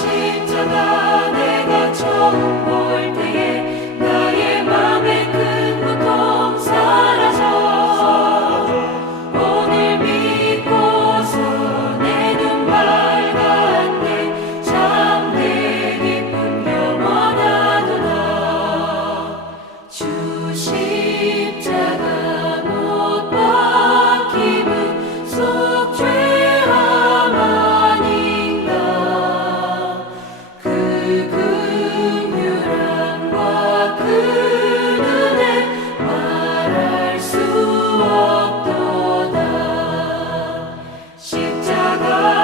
십자가 내가 처음 볼 때에 나의 맘의 큰 고통 사라져 오늘 믿고서 내 눈 밝았네 참 내 기쁨 영원하도다 주 십자가 못 박힘은 속죄함 아닌가 그 긍휼함과 그 은혜 말할 수 없도다 십자가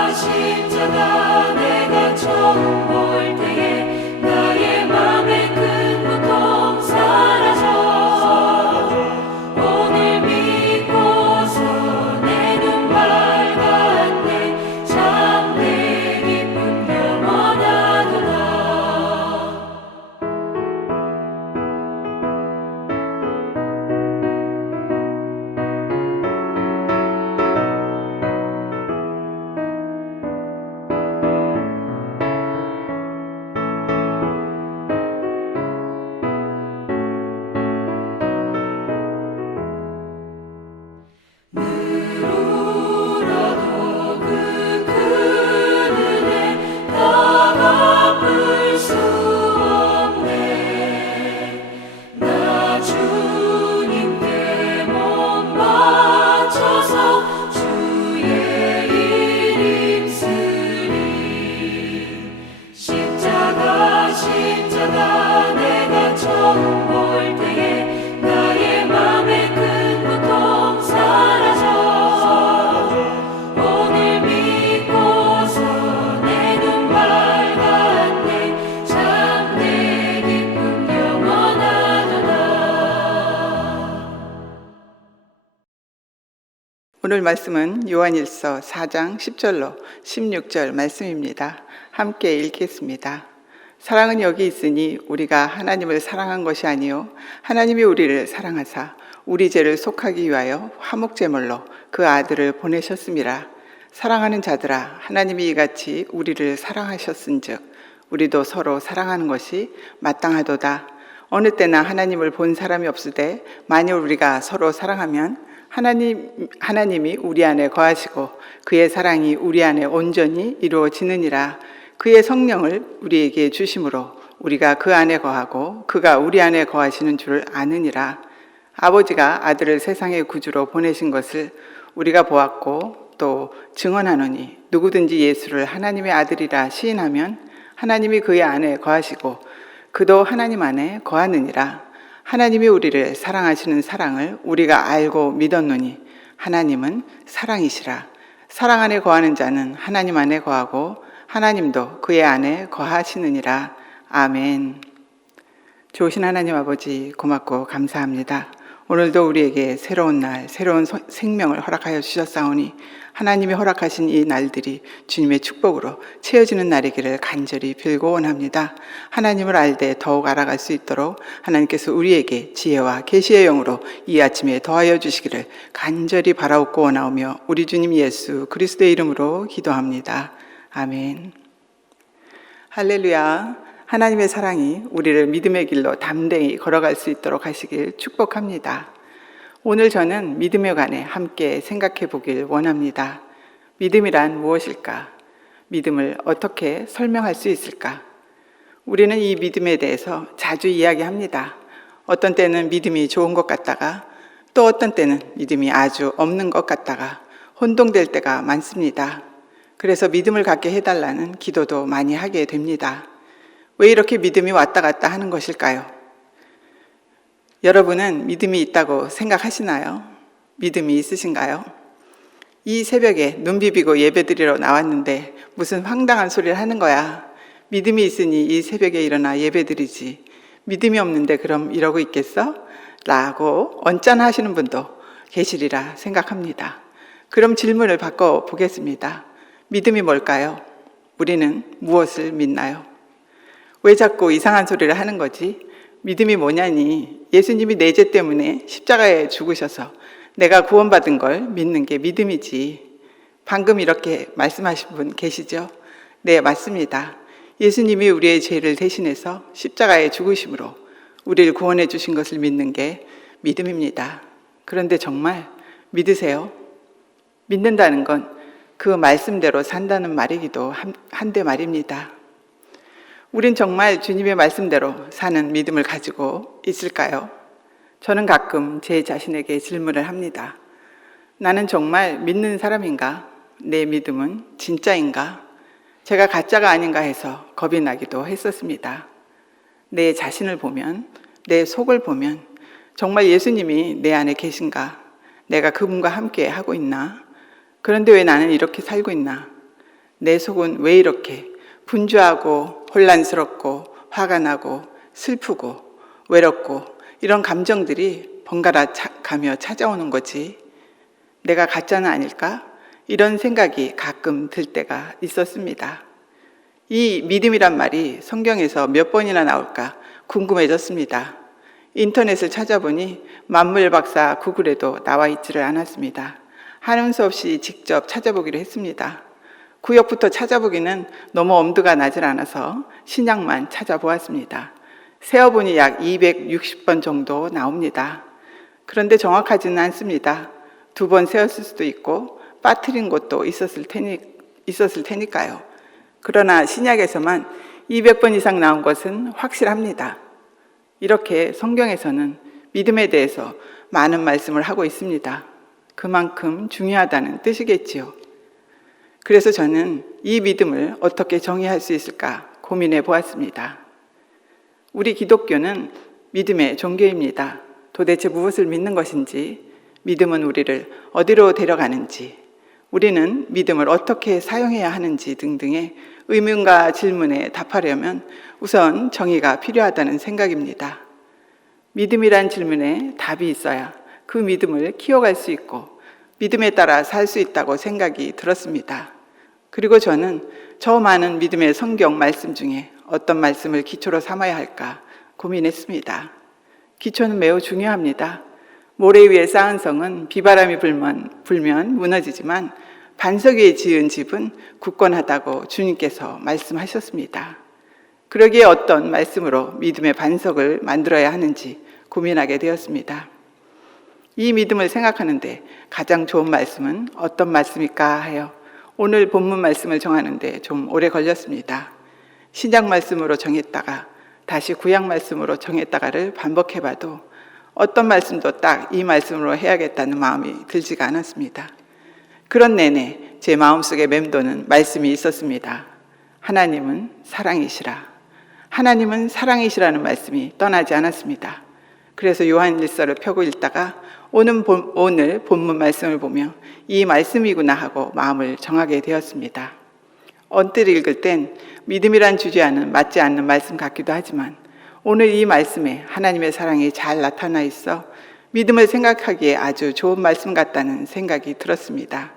내가 처음 볼 때에 나의 맘의 큰 고통 사라져 오늘 믿고서 내 눈 밝았네 참 내 기쁨 영원하도다 늘 울어도 그 큰 은혜 다 갚을 수 없네 나 주님께 몸 바쳐서 주의 일 힘쓰리 십자가 내가 처음 볼 때에 나의 맘의 큰 고통 사라져 오늘 믿고서 내 눈 밝았네 참 내 기쁨 영원하도다 오늘 말씀은 요한일서 4장 10절로 16절 말씀입니다. 함께 읽겠습니다. 사랑은 여기 있으니 우리가 하나님을 사랑한 것이 아니요 하나님이 우리를 사랑하사 우리 죄를 속하기 위하여 화목제물로 그 아들을 보내셨음이라. 사랑하는 자들아 하나님이 이같이 우리를 사랑하셨은즉 우리도 서로 사랑하는 것이 마땅하도다. 어느 때나 하나님을 본 사람이 없으되 만일 우리가 서로 사랑하면 하나님이 우리 안에 거하시고 그의 사랑이 우리 안에 온전히 이루어지느니라. 그의 성령을 우리에게 주심으로 우리가 그 안에 거하고 그가 우리 안에 거하시는 줄 아느니라. 아버지가 아들을 세상의 구주로 보내신 것을 우리가 보았고 또 증언하노니 누구든지 예수를 하나님의 아들이라 시인하면 하나님이 그의 안에 거하시고 그도 하나님 안에 거하느니라. 하나님이 우리를 사랑하시는 사랑을 우리가 알고 믿었노니 하나님은 사랑이시라. 사랑 안에 거하는 자는 하나님 안에 거하고 하나님도 그의 안에 거하시느니라. 아멘. 좋으신 하나님 아버지 고맙고 감사합니다. 오늘도 우리에게 새로운 날, 새로운 생명을 허락하여 주셨사오니 하나님이 허락하신 이 날들이 주님의 축복으로 채워지는 날이기를 간절히 빌고 원합니다. 하나님을 알되 더욱 알아갈 수 있도록 하나님께서 우리에게 지혜와 계시의 영으로 이 아침에 더하여 주시기를 간절히 바라옵고 원하오며 우리 주님 예수 그리스도의 이름으로 기도합니다. 아멘. 할렐루야. 하나님의 사랑이 우리를 믿음의 길로 담대히 걸어갈 수 있도록 하시길 축복합니다. 오늘 저는 믿음에 관해 함께 생각해 보길 원합니다. 믿음이란 무엇일까? 믿음을 어떻게 설명할 수 있을까? 우리는 이 믿음에 대해서 자주 이야기합니다. 어떤 때는 믿음이 좋은 것 같다가 또 어떤 때는 믿음이 아주 없는 것 같다가 혼동될 때가 많습니다. 그래서 믿음을 갖게 해달라는 기도도 많이 하게 됩니다. 왜 이렇게 믿음이 왔다 갔다 하는 것일까요? 여러분은 믿음이 있다고 생각하시나요? 믿음이 있으신가요? 이 새벽에 눈 비비고 예배드리러 나왔는데 무슨 황당한 소리를 하는 거야. 믿음이 있으니 이 새벽에 일어나 예배드리지. 믿음이 없는데 그럼 이러고 있겠어? 라고 언짢아하시는 분도 계시리라 생각합니다. 그럼 질문을 바꿔보겠습니다. 믿음이 뭘까요? 우리는 무엇을 믿나요? 왜 자꾸 이상한 소리를 하는 거지? 믿음이 뭐냐니? 예수님이 내 죄 때문에 십자가에 죽으셔서 내가 구원받은 걸 믿는 게 믿음이지. 방금 이렇게 말씀하신 분 계시죠? 네, 맞습니다. 예수님이 우리의 죄를 대신해서 십자가에 죽으심으로 우리를 구원해 주신 것을 믿는 게 믿음입니다. 그런데 정말 믿으세요? 믿는다는 건 그 말씀대로 산다는 말이기도 한데 말입니다. 우린 정말 주님의 말씀대로 사는 믿음을 가지고 있을까요? 저는 가끔 제 자신에게 질문을 합니다. 나는 정말 믿는 사람인가? 내 믿음은 진짜인가? 제가 가짜가 아닌가 해서 겁이 나기도 했었습니다. 내 자신을 보면, 내 속을 보면 정말 예수님이 내 안에 계신가? 내가 그분과 함께 하고 있나? 그런데 왜 나는 이렇게 살고 있나? 내 속은 왜 이렇게 분주하고 혼란스럽고 화가 나고 슬프고 외롭고 이런 감정들이 번갈아 가며 찾아오는 거지? 내가 가짜는 아닐까? 이런 생각이 가끔 들 때가 있었습니다. 이 믿음이란 말이 성경에서 몇 번이나 나올까 궁금해졌습니다. 인터넷을 찾아보니 만물박사 구글에도 나와 있지를 않았습니다. 하는 수 없이 직접 찾아보기로 했습니다. 구역부터 찾아보기는 너무 엄두가 나질 않아서 신약만 찾아보았습니다. 세어보니 약 260번 정도 나옵니다. 그런데 정확하지는 않습니다. 2번 세었을 수도 있고 빠뜨린 곳도 있었을 테니까요. 그러나 신약에서만 200번 이상 나온 것은 확실합니다. 이렇게 성경에서는 믿음에 대해서 많은 말씀을 하고 있습니다. 그만큼 중요하다는 뜻이겠지요. 그래서 저는 이 믿음을 어떻게 정의할 수 있을까 고민해 보았습니다. 우리 기독교는 믿음의 종교입니다. 도대체 무엇을 믿는 것인지, 믿음은 우리를 어디로 데려가는지, 우리는 믿음을 어떻게 사용해야 하는지 등등의 의문과 질문에 답하려면 우선 정의가 필요하다는 생각입니다. 믿음이란 질문에 답이 있어야 그 믿음을 키워갈 수 있고 믿음에 따라 살 수 있다고 생각이 들었습니다. 그리고 저는 저 많은 믿음의 성경 말씀 중에 어떤 말씀을 기초로 삼아야 할까 고민했습니다. 기초는 매우 중요합니다. 모래 위에 쌓은 성은 비바람이 불면 무너지지만 반석 위에 지은 집은 굳건하다고 주님께서 말씀하셨습니다. 그러기에 어떤 말씀으로 믿음의 반석을 만들어야 하는지 고민하게 되었습니다. 이 믿음을 생각하는데 가장 좋은 말씀은 어떤 말씀일까 하여 오늘 본문 말씀을 정하는데 좀 오래 걸렸습니다. 신약 말씀으로 정했다가 다시 구약 말씀으로 정했다가를 반복해봐도 어떤 말씀도 딱 이 말씀으로 해야겠다는 마음이 들지가 않았습니다. 그런 내내 제 마음속에 맴도는 말씀이 있었습니다. 하나님은 사랑이시라. 하나님은 사랑이시라는 말씀이 떠나지 않았습니다. 그래서 요한일서를 펴고 읽다가 오늘 본문 말씀을 보며 이 말씀이구나 하고 마음을 정하게 되었습니다. 언뜻 읽을 땐 믿음이란 주제와는 맞지 않는 말씀 같기도 하지만 오늘 이 말씀에 하나님의 사랑이 잘 나타나 있어 믿음을 생각하기에 아주 좋은 말씀 같다는 생각이 들었습니다.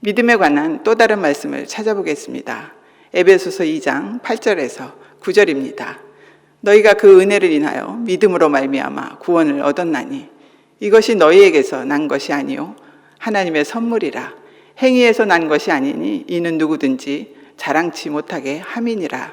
믿음에 관한 또 다른 말씀을 찾아보겠습니다. 에베소서 2장 8절에서 9절입니다. 너희가 그 은혜를 인하여 믿음으로 말미암아 구원을 얻었나니 이것이 너희에게서 난 것이 아니요 하나님의 선물이라. 행위에서 난 것이 아니니 이는 누구든지 자랑치 못하게 함이니라.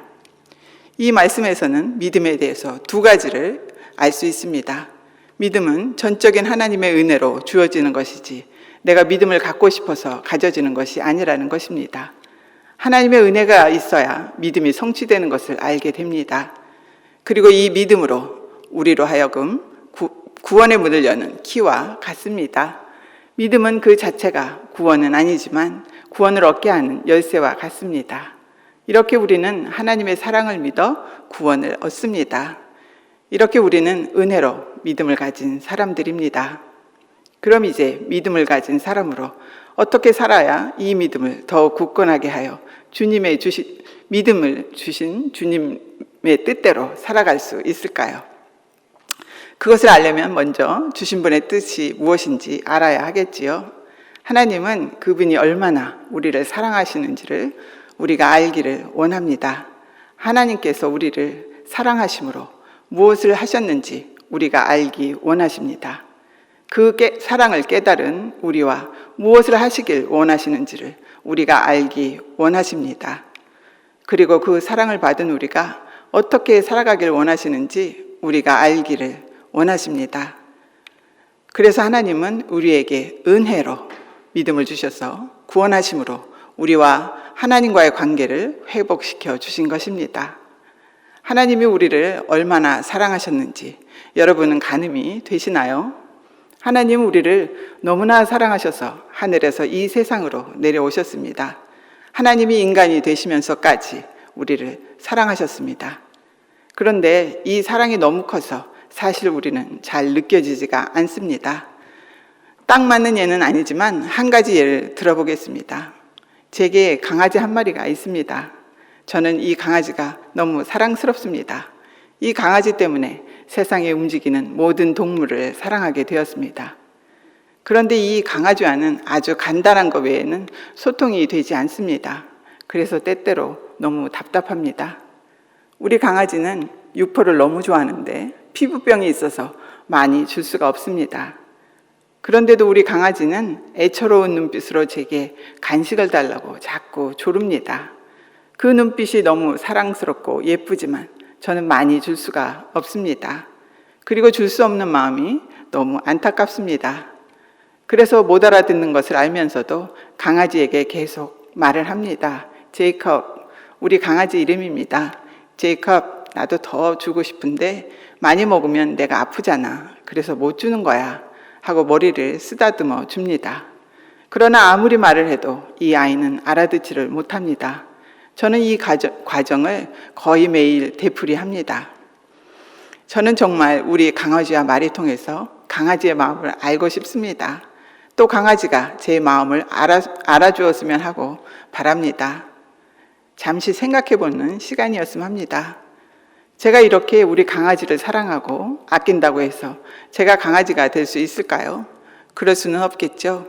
이 말씀에서는 믿음에 대해서 두 가지를 알 수 있습니다. 믿음은 전적인 하나님의 은혜로 주어지는 것이지 내가 믿음을 갖고 싶어서 가져지는 것이 아니라는 것입니다. 하나님의 은혜가 있어야 믿음이 성취되는 것을 알게 됩니다. 그리고 이 믿음으로 우리로 하여금 구원의 문을 여는 키와 같습니다. 믿음은 그 자체가 구원은 아니지만 구원을 얻게 하는 열쇠와 같습니다. 이렇게 우리는 하나님의 사랑을 믿어 구원을 얻습니다. 이렇게 우리는 은혜로 믿음을 가진 사람들입니다. 그럼 이제 믿음을 가진 사람으로 어떻게 살아야 이 믿음을 더욱 굳건하게 하여 믿음을 주신 주님의 뜻대로 살아갈 수 있을까요? 그것을 알려면 먼저 주신 분의 뜻이 무엇인지 알아야 하겠지요. 하나님은 그분이 얼마나 우리를 사랑하시는지를 우리가 알기를 원합니다. 하나님께서 우리를 사랑하심으로 무엇을 하셨는지 우리가 알기 원하십니다. 그 사랑을 깨달은 우리와 무엇을 하시길 원하시는지를 우리가 알기 원하십니다. 그리고 그 사랑을 받은 우리가 어떻게 살아가길 원하시는지 우리가 알기를 원하십니다. 그래서 하나님은 우리에게 은혜로 믿음을 주셔서 구원하심으로 우리와 하나님과의 관계를 회복시켜 주신 것입니다. 하나님이 우리를 얼마나 사랑하셨는지 여러분은 가늠이 되시나요? 하나님은 우리를 너무나 사랑하셔서 하늘에서 이 세상으로 내려오셨습니다. 하나님이 인간이 되시면서까지 우리를 사랑하셨습니다. 그런데 이 사랑이 너무 커서 사실 우리는 잘 느껴지지가 않습니다. 딱 맞는 예는 아니지만 한 가지 예를 들어보겠습니다. 제게 강아지 한 마리가 있습니다. 저는 이 강아지가 너무 사랑스럽습니다. 이 강아지 때문에 세상에 움직이는 모든 동물을 사랑하게 되었습니다. 그런데 이 강아지와는 아주 간단한 것 외에는 소통이 되지 않습니다. 그래서 때때로 너무 답답합니다. 우리 강아지는 육포를 너무 좋아하는데 피부병이 있어서 많이 줄 수가 없습니다. 그런데도 우리 강아지는 애처로운 눈빛으로 제게 간식을 달라고 자꾸 조릅니다. 그 눈빛이 너무 사랑스럽고 예쁘지만 저는 많이 줄 수가 없습니다. 그리고 줄 수 없는 마음이 너무 안타깝습니다. 그래서 못 알아듣는 것을 알면서도 강아지에게 계속 말을 합니다. 제이컵, 우리 강아지 이름입니다. 제이컵, 나도 더 주고 싶은데 많이 먹으면 내가 아프잖아. 그래서 못 주는 거야. 하고 머리를 쓰다듬어 줍니다. 그러나 아무리 말을 해도 이 아이는 알아듣지를 못합니다. 저는 이 과정을 거의 매일 되풀이합니다. 저는 정말 우리 강아지와 말이 통해서 강아지의 마음을 알고 싶습니다. 또 강아지가 제 마음을 알아주었으면 하고 바랍니다. 잠시 생각해보는 시간이었으면 합니다. 제가 이렇게 우리 강아지를 사랑하고 아낀다고 해서 제가 강아지가 될 수 있을까요? 그럴 수는 없겠죠.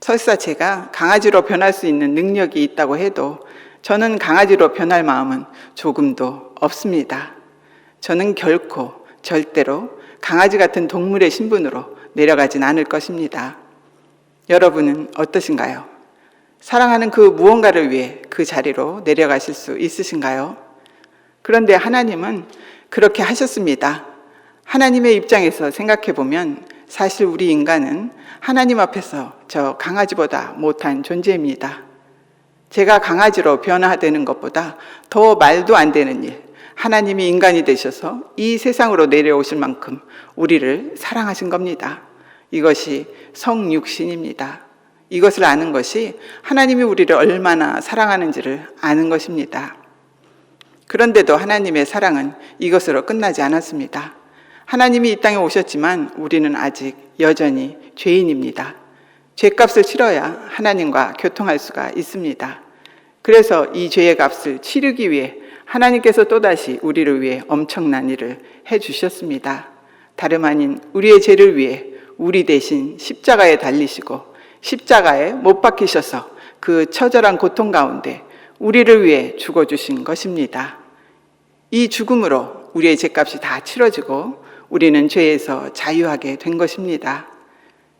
설사 제가 강아지로 변할 수 있는 능력이 있다고 해도 저는 강아지로 변할 마음은 조금도 없습니다. 저는 결코 절대로 강아지 같은 동물의 신분으로 내려가진 않을 것입니다. 여러분은 어떠신가요? 사랑하는 그 무언가를 위해 그 자리로 내려가실 수 있으신가요? 그런데 하나님은 그렇게 하셨습니다. 하나님의 입장에서 생각해 보면 사실 우리 인간은 하나님 앞에서 저 강아지보다 못한 존재입니다. 제가 강아지로 변화되는 것보다 더 말도 안 되는 일, 하나님이 인간이 되셔서 이 세상으로 내려오실 만큼 우리를 사랑하신 겁니다. 이것이 성육신입니다. 이것을 아는 것이 하나님이 우리를 얼마나 사랑하는지를 아는 것입니다. 그런데도 하나님의 사랑은 이것으로 끝나지 않았습니다. 하나님이 이 땅에 오셨지만 우리는 아직 여전히 죄인입니다. 죄값을 치러야 하나님과 교통할 수가 있습니다. 그래서 이 죄의 값을 치르기 위해 하나님께서 또다시 우리를 위해 엄청난 일을 해주셨습니다. 다름 아닌 우리의 죄를 위해 우리 대신 십자가에 달리시고 십자가에 못 박히셔서 그 처절한 고통 가운데 우리를 위해 죽어주신 것입니다. 이 죽음으로 우리의 죄값이 다 치러지고 우리는 죄에서 자유하게 된 것입니다.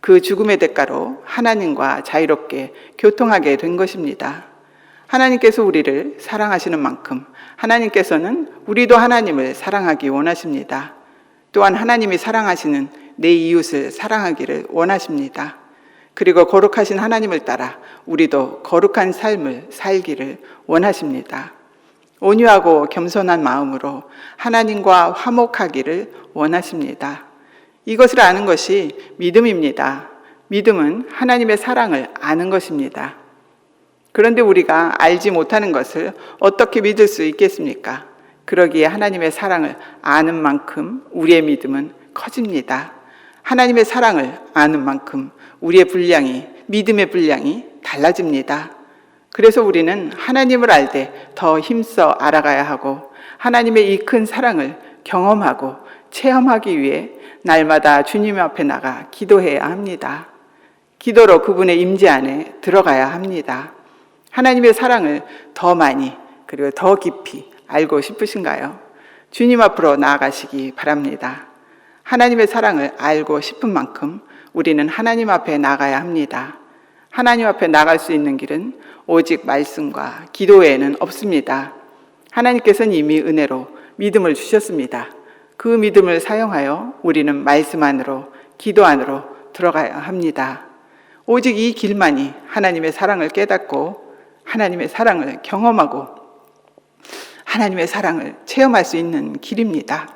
그 죽음의 대가로 하나님과 자유롭게 교통하게 된 것입니다. 하나님께서 우리를 사랑하시는 만큼 하나님께서는 우리도 하나님을 사랑하기 원하십니다. 또한 하나님이 사랑하시는 내 이웃을 사랑하기를 원하십니다. 그리고 거룩하신 하나님을 따라 우리도 거룩한 삶을 살기를 원하십니다. 온유하고 겸손한 마음으로 하나님과 화목하기를 원하십니다. 이것을 아는 것이 믿음입니다. 믿음은 하나님의 사랑을 아는 것입니다. 그런데 우리가 알지 못하는 것을 어떻게 믿을 수 있겠습니까? 그러기에 하나님의 사랑을 아는 만큼 우리의 믿음은 커집니다. 하나님의 사랑을 아는 만큼 우리의 분량이, 믿음의 분량이 달라집니다. 그래서 우리는 하나님을 알 때 더 힘써 알아가야 하고 하나님의 이 큰 사랑을 경험하고 체험하기 위해 날마다 주님 앞에 나가 기도해야 합니다. 기도로 그분의 임재 안에 들어가야 합니다. 하나님의 사랑을 더 많이 그리고 더 깊이 알고 싶으신가요? 주님 앞으로 나아가시기 바랍니다. 하나님의 사랑을 알고 싶은 만큼 우리는 하나님 앞에 나가야 합니다. 하나님 앞에 나갈 수 있는 길은 오직 말씀과 기도 외에는 없습니다. 하나님께서는 이미 은혜로 믿음을 주셨습니다. 그 믿음을 사용하여 우리는 말씀 안으로, 기도 안으로 들어가야 합니다. 오직 이 길만이 하나님의 사랑을 깨닫고 하나님의 사랑을 경험하고 하나님의 사랑을 체험할 수 있는 길입니다.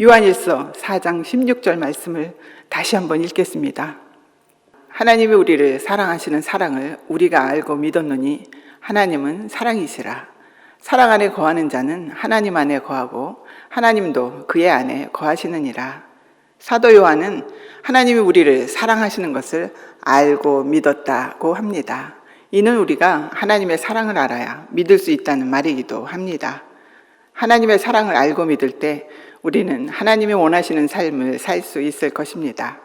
요한일서 4장 16절 말씀을 다시 한번 읽겠습니다. 하나님이 우리를 사랑하시는 사랑을 우리가 알고 믿었노니 하나님은 사랑이시라. 사랑 안에 거하는 자는 하나님 안에 거하고 하나님도 그의 안에 거하시느니라. 사도 요한은 하나님이 우리를 사랑하시는 것을 알고 믿었다고 합니다. 이는 우리가 하나님의 사랑을 알아야 믿을 수 있다는 말이기도 합니다. 하나님의 사랑을 알고 믿을 때 우리는 하나님이 원하시는 삶을 살 수 있을 것입니다.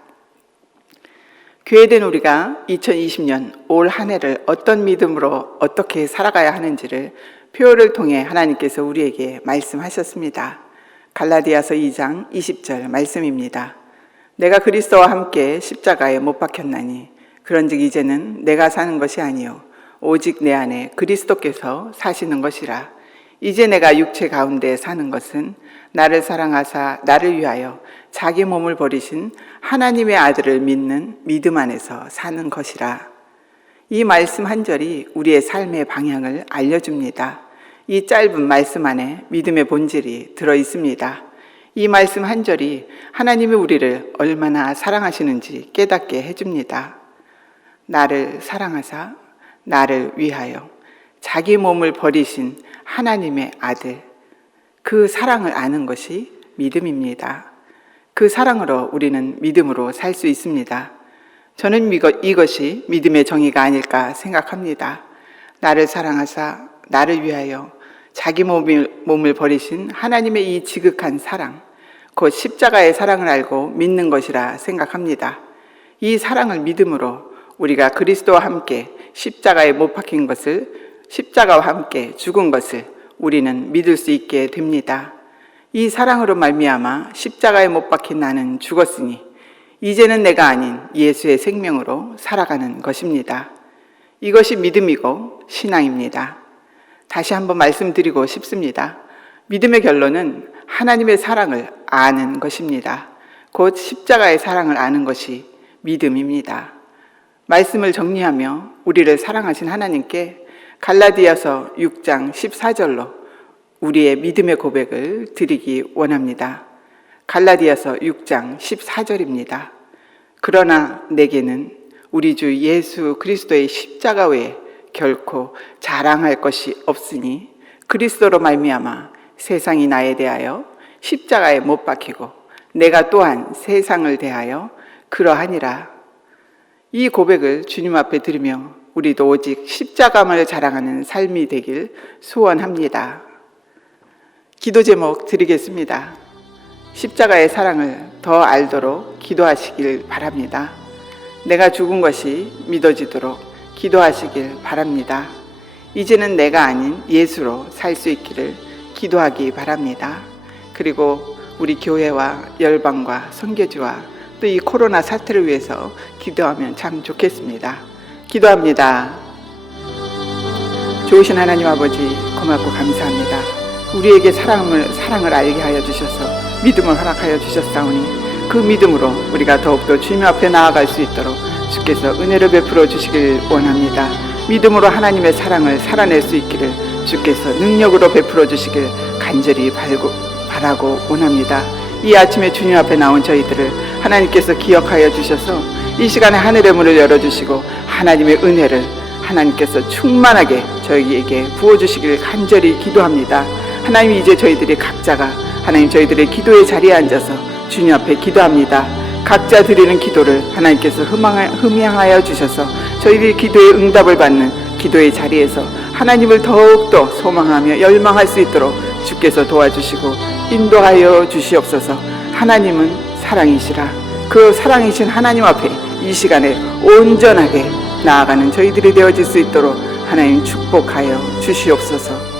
교회된 우리가 2020년 올 한 해를 어떤 믿음으로 어떻게 살아가야 하는지를 표를 통해 하나님께서 우리에게 말씀하셨습니다. 갈라디아서 2장 20절 말씀입니다. 내가 그리스도와 함께 십자가에 못 박혔나니 그런즉 이제는 내가 사는 것이 아니요 오직 내 안에 그리스도께서 사시는 것이라. 이제 내가 육체 가운데 사는 것은 나를 사랑하사 나를 위하여 자기 몸을 버리신 하나님의 아들을 믿는 믿음 안에서 사는 것이라. 이 말씀 한 절이 우리의 삶의 방향을 알려줍니다. 이 짧은 말씀 안에 믿음의 본질이 들어 있습니다. 이 말씀 한 절이 하나님이 우리를 얼마나 사랑하시는지 깨닫게 해줍니다. 나를 사랑하사 나를 위하여 자기 몸을 버리신 하나님의 아들, 그 사랑을 아는 것이 믿음입니다. 그 사랑으로 우리는 믿음으로 살 수 있습니다. 저는 이것이 믿음의 정의가 아닐까 생각합니다. 나를 사랑하사 나를 위하여 자기 몸을 버리신 하나님의 이 지극한 사랑, 곧 십자가의 사랑을 알고 믿는 것이라 생각합니다. 이 사랑을 믿음으로 우리가 그리스도와 함께 십자가에 못 박힌 것을, 십자가와 함께 죽은 것을 우리는 믿을 수 있게 됩니다. 이 사랑으로 말미암아 십자가에 못 박힌 나는 죽었으니 이제는 내가 아닌 예수의 생명으로 살아가는 것입니다. 이것이 믿음이고 신앙입니다. 다시 한번 말씀드리고 싶습니다. 믿음의 결론은 하나님의 사랑을 아는 것입니다. 곧 십자가의 사랑을 아는 것이 믿음입니다. 말씀을 정리하며 우리를 사랑하신 하나님께 갈라디아서 6장 14절로 우리의 믿음의 고백을 드리기 원합니다. 갈라디아서 6장 14절입니다. 그러나 내게는 우리 주 예수 그리스도의 십자가 외에 결코 자랑할 것이 없으니 그리스도로 말미암아 세상이 나에 대하여 십자가에 못 박히고 내가 또한 세상을 대하여 그러하니라. 이 고백을 주님 앞에 드리며 우리도 오직 십자가만을 자랑하는 삶이 되길 소원합니다. 기도 제목 드리겠습니다. 십자가의 사랑을 더 알도록 기도하시길 바랍니다. 내가 죽은 것이 믿어지도록 기도하시길 바랍니다. 이제는 내가 아닌 예수로 살 수 있기를 기도하기 바랍니다. 그리고 우리 교회와 열방과 선교지와 또 이 코로나 사태를 위해서 기도하면 참 좋겠습니다. 기도합니다. 좋으신 하나님 아버지 고맙고 감사합니다. 우리에게 사랑을 알게 하여 주셔서 믿음을 허락하여 주셨사오니 그 믿음으로 우리가 더욱더 주님 앞에 나아갈 수 있도록 주께서 은혜를 베풀어 주시길 원합니다. 믿음으로 하나님의 사랑을 살아낼 수 있기를 주께서 능력으로 베풀어 주시길 간절히 바라고 원합니다. 이 아침에 주님 앞에 나온 저희들을 하나님께서 기억하여 주셔서 이 시간에 하늘의 문을 열어주시고 하나님의 은혜를 하나님께서 충만하게 저희에게 부어주시길 간절히 기도합니다. 하나님, 이제 저희들이 각자가 하나님 저희들의 기도의 자리에 앉아서 주님 앞에 기도합니다. 각자 드리는 기도를 하나님께서 흠양하여 주셔서 저희들이 기도의 응답을 받는 기도의 자리에서 하나님을 더욱더 소망하며 열망할 수 있도록 주께서 도와주시고 인도하여 주시옵소서. 하나님은 사랑이시라. 그 사랑이신 하나님 앞에 이 시간에 온전하게 나아가는 저희들이 되어질 수 있도록 하나님 축복하여 주시옵소서.